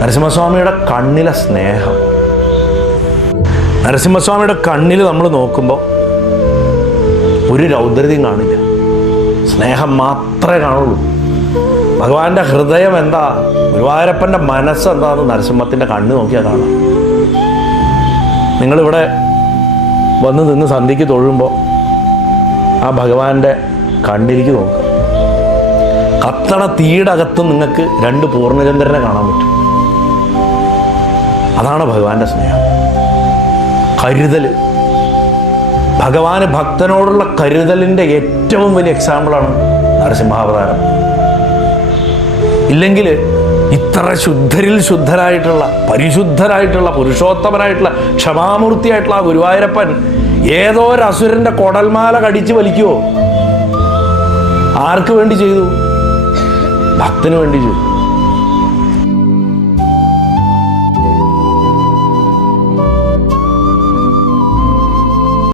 നരസിംഹസ്വാമിയുടെ കണ്ണിലെ സ്നേഹം. നരസിംഹസ്വാമിയുടെ കണ്ണിൽ നമ്മൾ നോക്കുമ്പോൾ ഒരു രൗദ്രതയും കാണില്ല, സ്നേഹം മാത്രമേ കാണുള്ളൂ. ഭഗവാന്റെ ഹൃദയം എന്താ, ഗുരുവായൂരപ്പൻ്റെ മനസ്സ് എന്താന്ന് നരസിംഹത്തിൻ്റെ കണ്ണ് നോക്കിയാൽ കാണാം. നിങ്ങളിവിടെ വന്ന് നിന്ന് സന്ധ്യയ്ക്ക് തൊഴുമ്പോൾ ആ ഭഗവാന്റെ കണ്ണിലേക്ക് നോക്കുക. കത്തണ തീയുടെ അകത്ത് നിങ്ങൾക്ക് 2 പൂർണ്ണചന്ദ്രനെ കാണാൻ പറ്റും. അതാണ് ഭഗവാന്റെ സ്നേഹം, കരുതൽ. ഭഗവാന് ഭക്തനോടുള്ള കരുതലിൻ്റെ ഏറ്റവും വലിയ എക്സാമ്പിളാണ് നരസിംഹാവതാരം. ഇല്ലെങ്കിൽ ഇത്ര ശുദ്ധരിൽ ശുദ്ധരായിട്ടുള്ള, പരിശുദ്ധരായിട്ടുള്ള, പുരുഷോത്തമനായിട്ടുള്ള, ക്ഷമാമൂർത്തിയായിട്ടുള്ള ആ ഗുരുവായൂരപ്പൻ ഏതോ ഒരു അസുരന്റെ കൊടൽമാല കടിച്ച് വലിക്കുവോ? ആർക്ക് വേണ്ടി ചെയ്തു? ഭക്തന് വേണ്ടി ചെയ്തു.